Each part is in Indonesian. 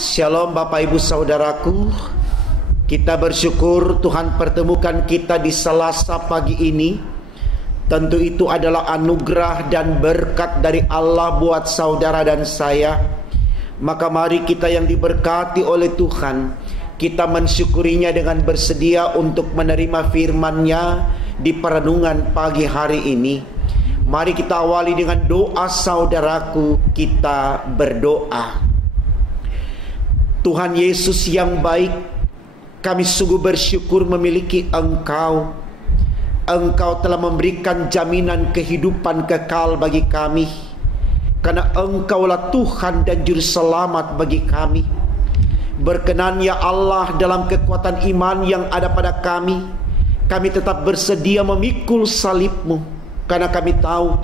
Shalom Bapak Ibu Saudaraku. Kita bersyukur Tuhan pertemukan kita di Selasa pagi ini. Tentu itu adalah anugerah dan berkat dari Allah buat saudara dan saya. Maka mari kita yang diberkati oleh Tuhan, kita mensyukurinya dengan bersedia untuk menerima firman-Nya di perenungan pagi hari ini. Mari kita awali dengan doa saudaraku, kita berdoa. Tuhan Yesus yang baik, kami sungguh bersyukur memiliki Engkau. Engkau telah memberikan jaminan kehidupan kekal bagi kami, karena Engkaulah Tuhan dan Juru Selamat bagi kami. Berkenan ya Allah, dalam kekuatan iman yang ada pada kami tetap bersedia memikul salib-Mu, karena kami tahu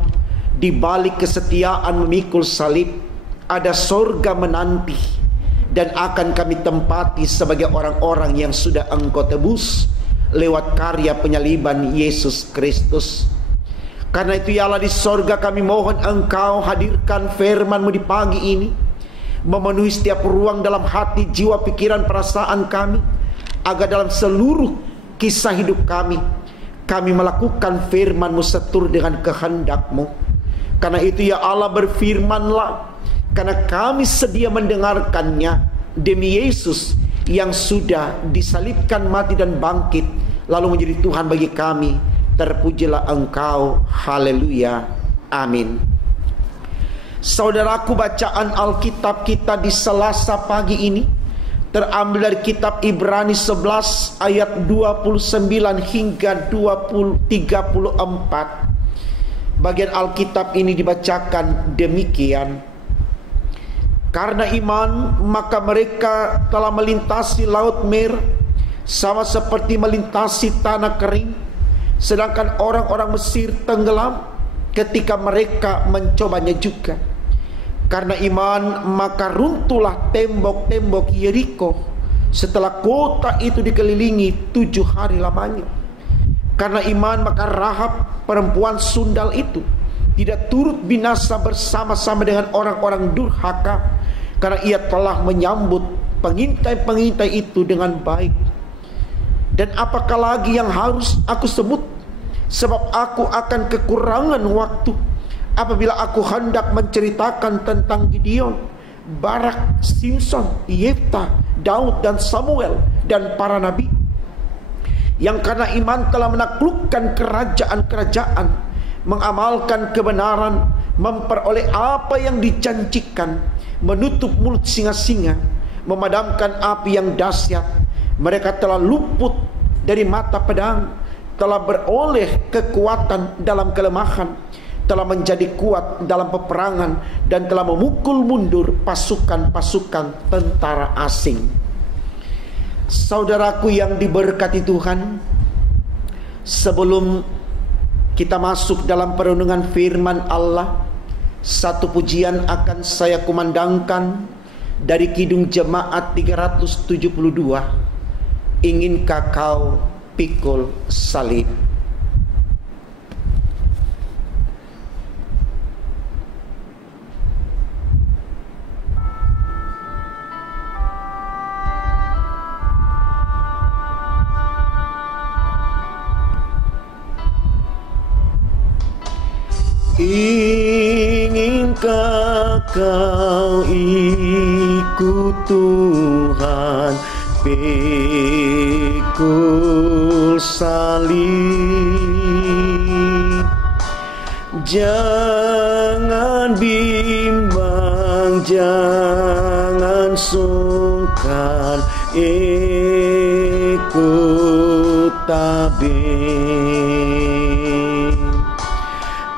di balik kesetiaan memikul salib ada sorga menanti, dan akan kami tempati sebagai orang-orang yang sudah Engkau tebus lewat karya penyaliban Yesus Kristus. Karena itu ya Allah, di sorga kami mohon Engkau hadirkan firman-Mu di pagi ini, memenuhi setiap ruang dalam hati, jiwa, pikiran, perasaan kami, agar dalam seluruh kisah hidup kami melakukan firman-Mu seturut dengan kehendak-Mu. Karena itu ya Allah, berfirmanlah, karena kami sedia mendengarkannya, demi Yesus yang sudah disalibkan, mati dan bangkit, lalu menjadi Tuhan bagi kami. Terpujilah Engkau. Haleluya. Amin. Saudaraku, bacaan Alkitab kita di Selasa pagi ini terambil dari kitab Ibrani 11 ayat 29 hingga 34. Bagian Alkitab ini dibacakan demikian. Karena iman, maka mereka telah melintasi laut Merah, sama seperti melintasi tanah kering. Sedangkan orang-orang Mesir tenggelam ketika mereka mencobanya juga. Karena iman, maka runtuhlah tembok-tembok Yeriko setelah kota itu dikelilingi 7 hari lamanya. Karena iman, maka Rahab, perempuan sundal itu, tidak turut binasa bersama-sama dengan orang-orang durhaka, karena ia telah menyambut pengintai-pengintai itu dengan baik. Dan apakah lagi yang harus aku sebut? Sebab aku akan kekurangan waktu apabila aku hendak menceritakan tentang Gideon, Barak, Simson, Yefta, Daud dan Samuel dan para nabi, yang karena iman telah menaklukkan kerajaan-kerajaan, mengamalkan kebenaran, memperoleh apa yang dijanjikan, menutup mulut singa-singa, memadamkan api yang dahsyat. Mereka telah luput dari mata pedang, telah beroleh kekuatan dalam kelemahan, telah menjadi kuat dalam peperangan, dan telah memukul mundur pasukan-pasukan tentara asing. Saudaraku yang diberkati Tuhan, sebelum kita masuk dalam perenungan firman Allah, satu pujian akan saya kumandangkan dari Kidung Jemaat 372. Inginkah kau pikul salib? Inginkah kau ikut Tuhan, pikul salib? Jangan bimbang, jangan sungkan, ikut tabib.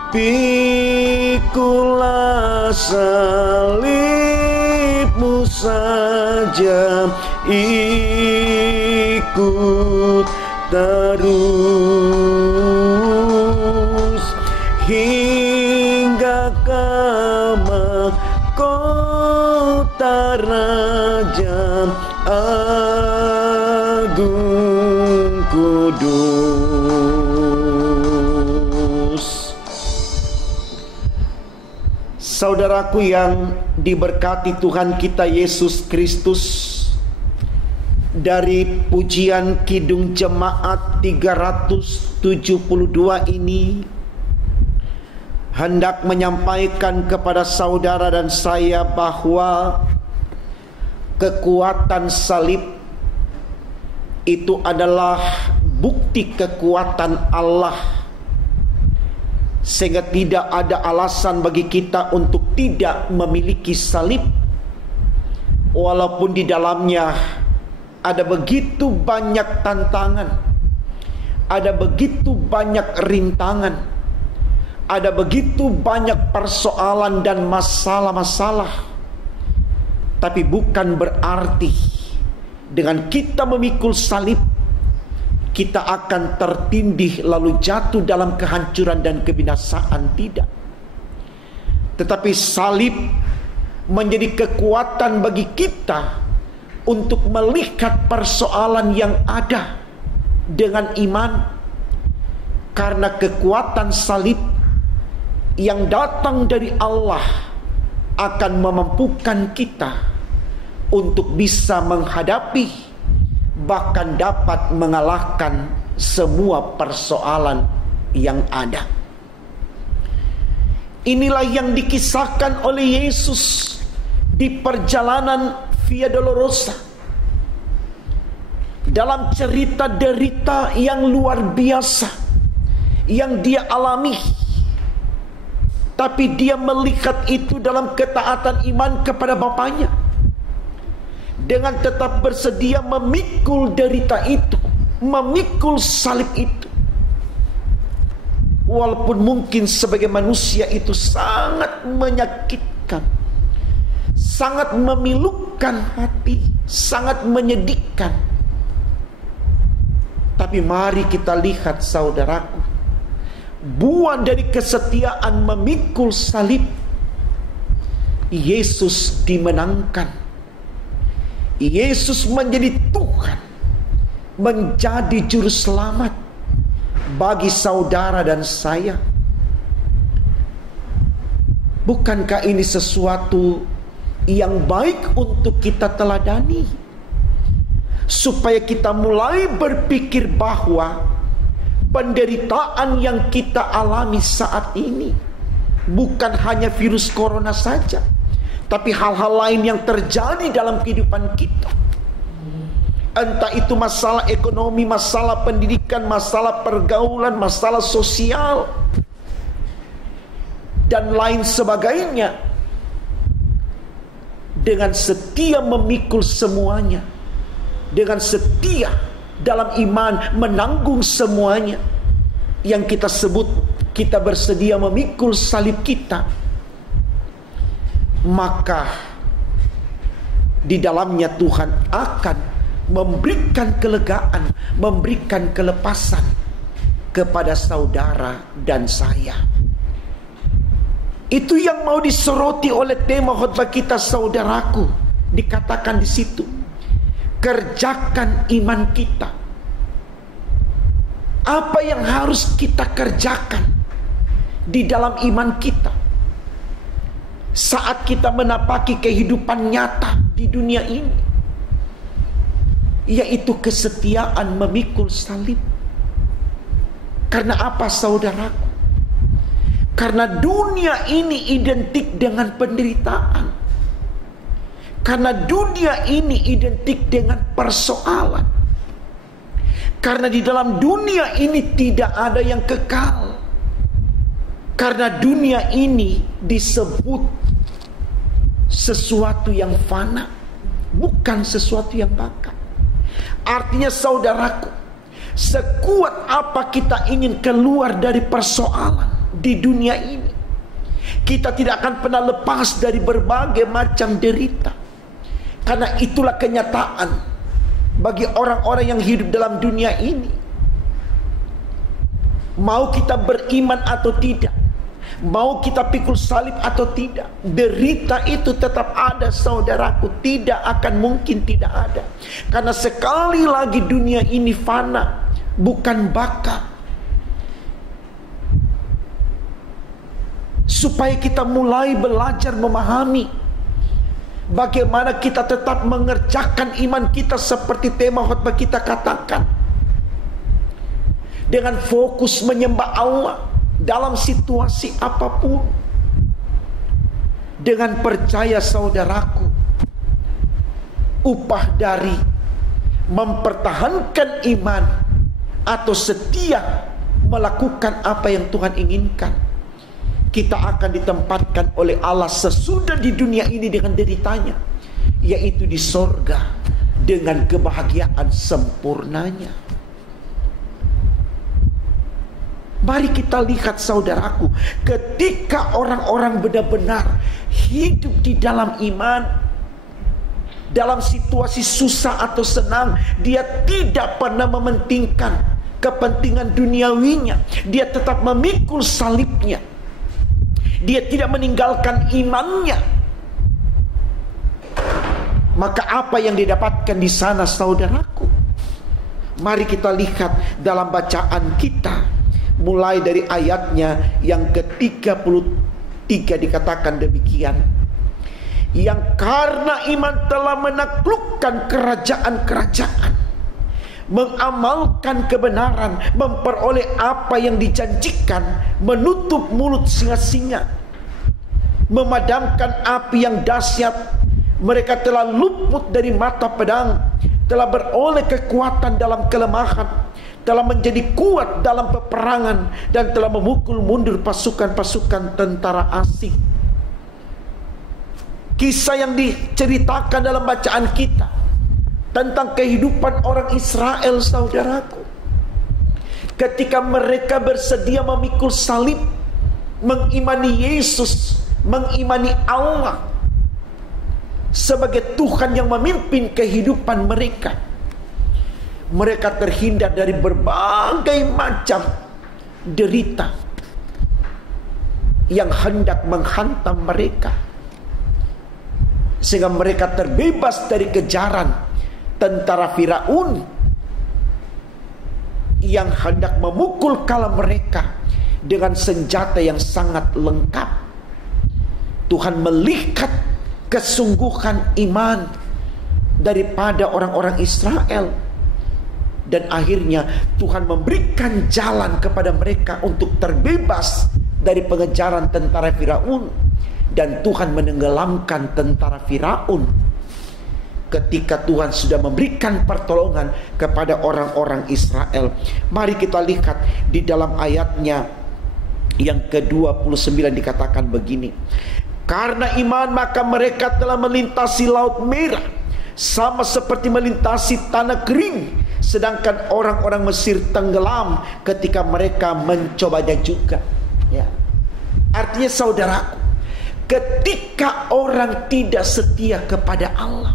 Pikulah salibmu saja, ikut terus hingga ke mahkota Raja Agung Kudus. Saudaraku yang diberkati Tuhan kita Yesus Kristus. Dari pujian Kidung Jemaat 372 ini hendak menyampaikan kepada saudara dan saya bahwa kekuatan salib itu adalah bukti kekuatan Allah, sehingga tidak ada alasan bagi kita untuk tidak memiliki salib, walaupun di dalamnya ada begitu banyak tantangan, ada begitu banyak rintangan, ada begitu banyak persoalan dan masalah-masalah. Tapi bukan berarti dengan kita memikul salib kita akan tertindih lalu jatuh dalam kehancuran dan kebinasaan. Tidak. Tetapi salib menjadi kekuatan bagi kita untuk melihat persoalan yang ada dengan iman. Karena kekuatan salib yang datang dari Allah akan memampukan kita untuk bisa menghadapi, bahkan dapat mengalahkan semua persoalan yang ada. Inilah yang dikisahkan oleh Yesus di perjalanan Via Dolorosa, dalam cerita derita yang luar biasa yang dia alami. Tapi dia melihat itu dalam ketaatan iman kepada Bapaknya, dengan tetap bersedia memikul derita itu, memikul salib itu. Walaupun mungkin sebagai manusia itu sangat menyakitkan, sangat memilukan hati, sangat menyedihkan. Tapi mari kita lihat saudaraku, buah dari kesetiaan memikul salib, Yesus dimenangkan. Yesus menjadi Tuhan, menjadi juru selamat bagi saudara dan saya. Bukankah ini sesuatu yang baik untuk kita teladani, supaya kita mulai berpikir bahwa penderitaan yang kita alami saat ini bukan hanya virus corona saja, tapi hal-hal lain yang terjadi dalam kehidupan kita. Entah itu masalah ekonomi, masalah pendidikan, masalah pergaulan, masalah sosial, dan lain sebagainya. Dengan setia memikul semuanya, dengan setia dalam iman menanggung semuanya, yang kita sebut kita bersedia memikul salib kita, maka di dalamnya Tuhan akan memberikan kelegaan, memberikan kelepasan kepada saudara dan saya. Itu yang mau disoroti oleh tema khotbah kita, saudaraku. Dikatakan di situ, kerjakan iman kita. Apa yang harus kita kerjakan di dalam iman kita saat kita menapaki kehidupan nyata di dunia ini, yaitu kesetiaan memikul salib. Karena apa saudaraku? Karena dunia ini identik dengan penderitaan. Karena dunia ini identik dengan persoalan. Karena di dalam dunia ini tidak ada yang kekal. Karena dunia ini disebut sesuatu yang fana, bukan sesuatu yang bakal. Artinya saudaraku, sekuat apa kita ingin keluar dari persoalan di dunia ini, kita tidak akan pernah lepas dari berbagai macam derita. Karena itulah kenyataan bagi orang-orang yang hidup dalam dunia ini. Mau kita beriman atau tidak, mau kita pikul salib atau tidak, derita itu tetap ada saudaraku. Tidak akan mungkin tidak ada. Karena sekali lagi dunia ini fana, bukan bakal. Supaya kita mulai belajar memahami Bagaimana kita tetap mengerjakan iman kita seperti tema khotbah kita katakan, dengan fokus menyembah Allah dalam situasi apapun. Dengan percaya saudaraku, upah dari mempertahankan iman atau setia melakukan apa yang Tuhan inginkan, kita akan ditempatkan oleh Allah sesudah di dunia ini dengan deritanya, yaitu di sorga dengan kebahagiaan sempurnanya. Mari kita lihat saudaraku, ketika orang-orang benar-benar hidup di dalam iman, dalam situasi susah atau senang, dia tidak pernah mementingkan kepentingan duniawinya. Dia tetap memikul salibnya. Dia tidak meninggalkan imannya. Maka apa yang didapatkan di sana saudaraku? Mari kita lihat dalam bacaan kita. Mulai dari ayatnya yang ke-33 dikatakan demikian. Yang karena iman telah menaklukkan kerajaan-kerajaan, mengamalkan kebenaran, memperoleh apa yang dijanjikan, menutup mulut singa-singa, memadamkan api yang dahsyat. Mereka telah luput dari mata pedang, telah beroleh kekuatan dalam kelemahan, telah menjadi kuat dalam peperangan, dan telah memukul mundur pasukan-pasukan tentara asing. Kisah yang diceritakan dalam bacaan kita tentang kehidupan orang Israel saudaraku, ketika mereka bersedia memikul salib, mengimani Yesus, mengimani Allah sebagai Tuhan yang memimpin kehidupan mereka, mereka terhindar dari berbagai macam derita yang hendak menghantam mereka, sehingga mereka terbebas dari kejaran tentara Firaun yang hendak memukul kala mereka dengan senjata yang sangat lengkap. Tuhan melihat kesungguhan iman daripada orang-orang Israel, dan akhirnya Tuhan memberikan jalan kepada mereka untuk terbebas dari pengejaran tentara Firaun. Dan Tuhan menenggelamkan tentara Firaun ketika Tuhan sudah memberikan pertolongan kepada orang-orang Israel. Mari kita lihat di dalam ayatnya yang ke-29 dikatakan begini. Karena iman maka mereka telah melintasi Laut Merah, sama seperti melintasi tanah kering, sedangkan orang-orang Mesir tenggelam ketika mereka mencobanya juga. Ya. Artinya saudaraku, ketika orang tidak setia kepada Allah,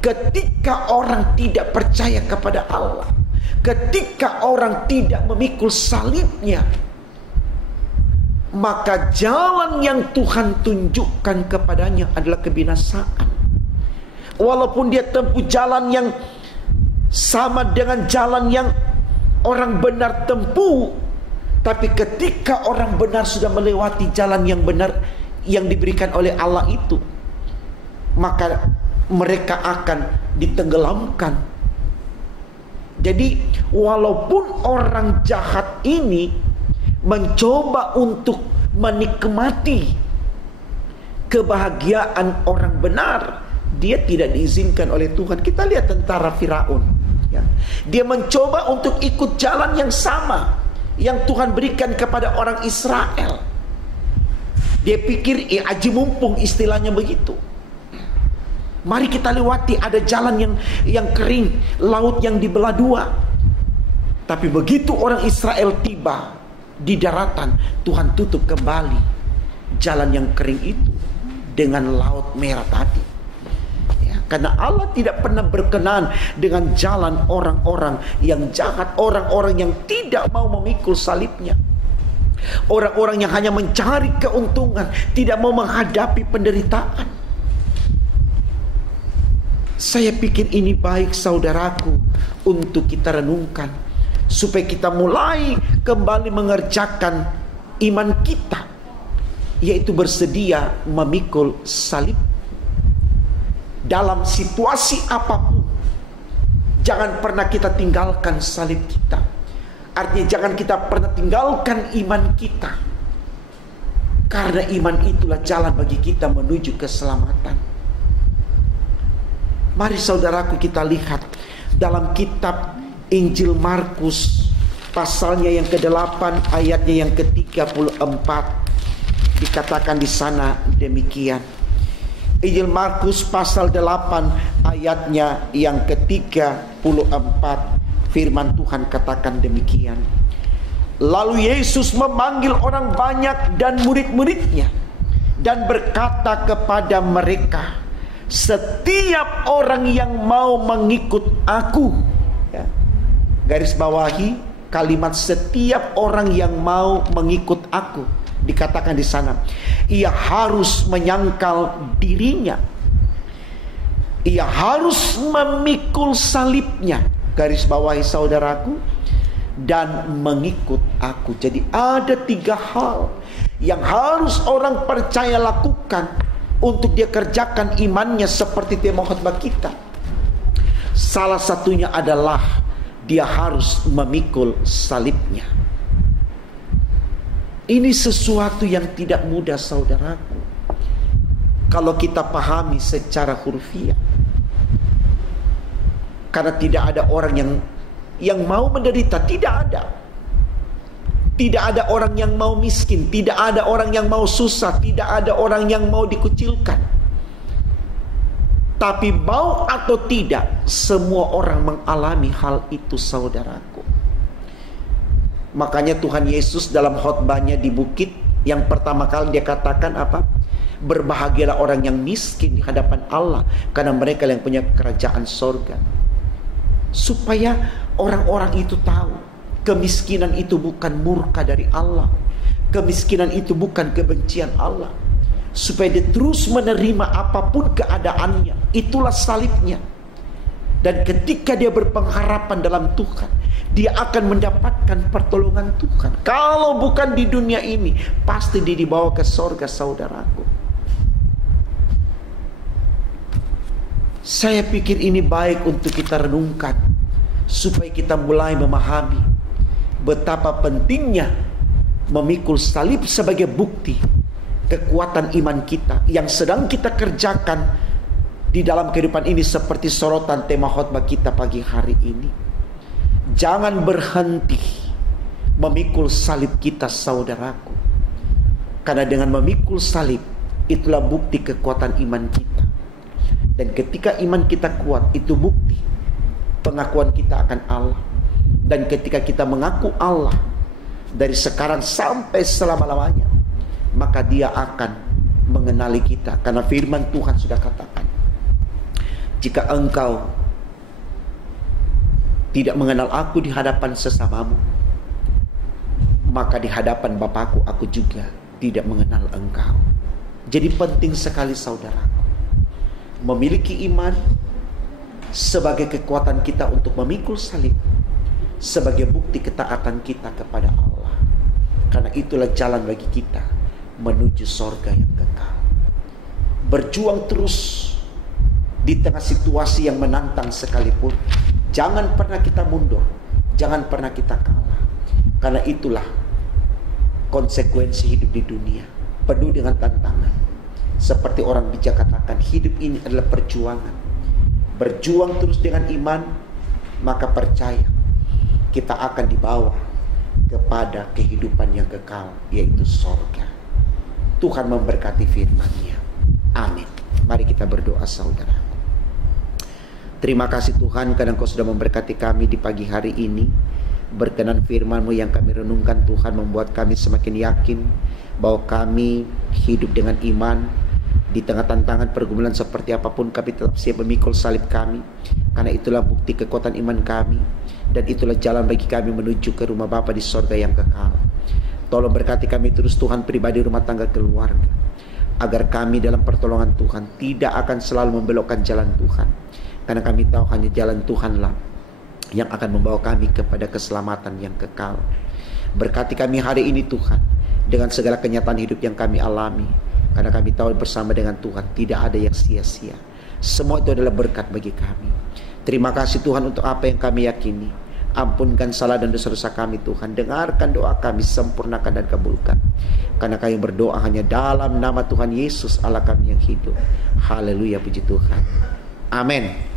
ketika orang tidak percaya kepada Allah, ketika orang tidak memikul salibnya, maka jalan yang Tuhan tunjukkan kepadanya adalah kebinasaan. Walaupun dia tempuh jalan yang sama dengan jalan yang orang benar tempuh, tapi ketika orang benar sudah melewati jalan yang benar yang diberikan oleh Allah itu, maka mereka akan ditenggelamkan. Jadi walaupun orang jahat ini mencoba untuk menikmati kebahagiaan orang benar, dia tidak diizinkan oleh Tuhan. Kita lihat tentara Firaun, ya. Dia mencoba untuk ikut jalan yang sama yang Tuhan berikan kepada orang Israel. Dia pikir aji mumpung, istilahnya begitu. Mari kita lewati, ada jalan yang kering, laut yang dibelah dua. Tapi begitu orang Israel tiba di daratan, Tuhan tutup kembali jalan yang kering itu dengan Laut Merah tadi. Ya, karena Allah tidak pernah berkenan dengan jalan orang-orang yang jahat, orang-orang yang tidak mau memikul salibnya, orang-orang yang hanya mencari keuntungan, tidak mau menghadapi penderitaan. Saya pikir ini baik saudaraku untuk kita renungkan, supaya kita mulai kembali mengerjakan iman kita, yaitu bersedia memikul salib. dalam situasi apapun, jangan pernah kita tinggalkan salib kita. Artinya jangan kita pernah tinggalkan iman kita, karena iman itulah jalan bagi kita menuju keselamatan. Mari saudaraku kita lihat dalam kitab Injil Markus pasalnya yang ke-8 ayatnya yang ke-34, dikatakan di sana demikian. Injil Markus pasal 8 ayatnya yang ke-34, firman Tuhan katakan demikian. Lalu Yesus memanggil orang banyak dan murid-muridnya dan berkata kepada mereka, setiap orang yang mau mengikut aku, ya, garis bawahi kalimat setiap orang yang mau mengikut aku. Dikatakan di sana, ia harus menyangkal dirinya, ia harus memikul salibnya, garis bawahi saudaraku, dan mengikut aku. Jadi ada 3 hal yang harus orang percaya lakukan untuk dia kerjakan imannya seperti tema khotbah kita. Salah satunya adalah dia harus memikul salibnya. Ini sesuatu yang tidak mudah saudaraku, kalau kita pahami secara hurufiah. Karena tidak ada orang yang mau menderita, tidak ada. Tidak ada orang yang mau miskin, tidak ada orang yang mau susah, tidak ada orang yang mau dikucilkan. Tapi mau atau tidak, semua orang mengalami hal itu saudaraku. Makanya Tuhan Yesus dalam khotbahnya di bukit, yang pertama kali dia katakan apa? Berbahagialah orang yang miskin di hadapan Allah, karena mereka yang punya kerajaan sorga. Supaya orang-orang itu tahu, kemiskinan itu bukan murka dari Allah, kemiskinan itu bukan kebencian Allah. Supaya dia terus menerima apapun keadaannya. Itulah salibnya. Dan ketika dia berpengharapan dalam Tuhan, dia akan mendapatkan pertolongan Tuhan. Kalau bukan di dunia ini, pasti dia dibawa ke sorga saudaraku. Saya pikir ini baik untuk kita renungkan, supaya kita mulai memahami betapa pentingnya memikul salib sebagai bukti kekuatan iman kita yang sedang kita kerjakan di dalam kehidupan ini, seperti sorotan tema khotbah kita pagi hari ini. Jangan berhenti memikul salib kita saudaraku, karena dengan memikul salib itulah bukti kekuatan iman kita. Dan ketika iman kita kuat, itu bukti pengakuan kita akan Allah. Dan ketika kita mengaku Allah dari sekarang sampai selama-lamanya, maka dia akan mengenali kita. Karena firman Tuhan sudah katakan, jika engkau tidak mengenal aku di hadapan sesamamu, maka di hadapan Bapakku aku juga tidak mengenal engkau. Jadi penting sekali saudaraku memiliki iman sebagai kekuatan kita untuk memikul salib, sebagai bukti ketaatan kita kepada Allah. Karena itulah jalan bagi kita menuju sorga yang kekal. Berjuang terus di tengah situasi yang menantang sekalipun. Jangan pernah kita mundur, jangan pernah kita kalah. Karena itulah konsekuensi hidup di dunia, penuh dengan tantangan. Seperti orang bijak katakan, hidup ini adalah perjuangan. Berjuang terus dengan iman, maka percaya kita akan dibawa kepada kehidupan yang kekal, yaitu sorga. Tuhan memberkati firman-Nya. Amin. Mari kita berdoa saudara. Terima kasih Tuhan, karena Engkau sudah memberkati kami di pagi hari ini. Berkenan firman-Mu yang kami renungkan Tuhan, membuat kami semakin yakin bahwa kami hidup dengan iman. Di tengah tantangan pergumulan seperti apapun, kami tetap siap memikul salib kami. Karena itulah bukti kekuatan iman kami. Dan itulah jalan bagi kami menuju ke rumah Bapa di sorga yang kekal. Tolong berkati kami terus Tuhan, pribadi, rumah tangga, keluarga. Agar kami dalam pertolongan Tuhan tidak akan selalu membelokkan jalan Tuhan. Karena kami tahu hanya jalan Tuhanlah yang akan membawa kami kepada keselamatan yang kekal. Berkati kami hari ini Tuhan, dengan segala kenyataan hidup yang kami alami. Karena kami tahu bersama dengan Tuhan tidak ada yang sia-sia. Semua itu adalah berkat bagi kami. Terima kasih Tuhan untuk apa yang kami yakini. Ampunkan salah dan dosa-dosa kami Tuhan. Dengarkan doa kami, sempurnakan dan kabulkan. Karena kami berdoa hanya dalam nama Tuhan Yesus Allah kami yang hidup. Haleluya, puji Tuhan. Amin.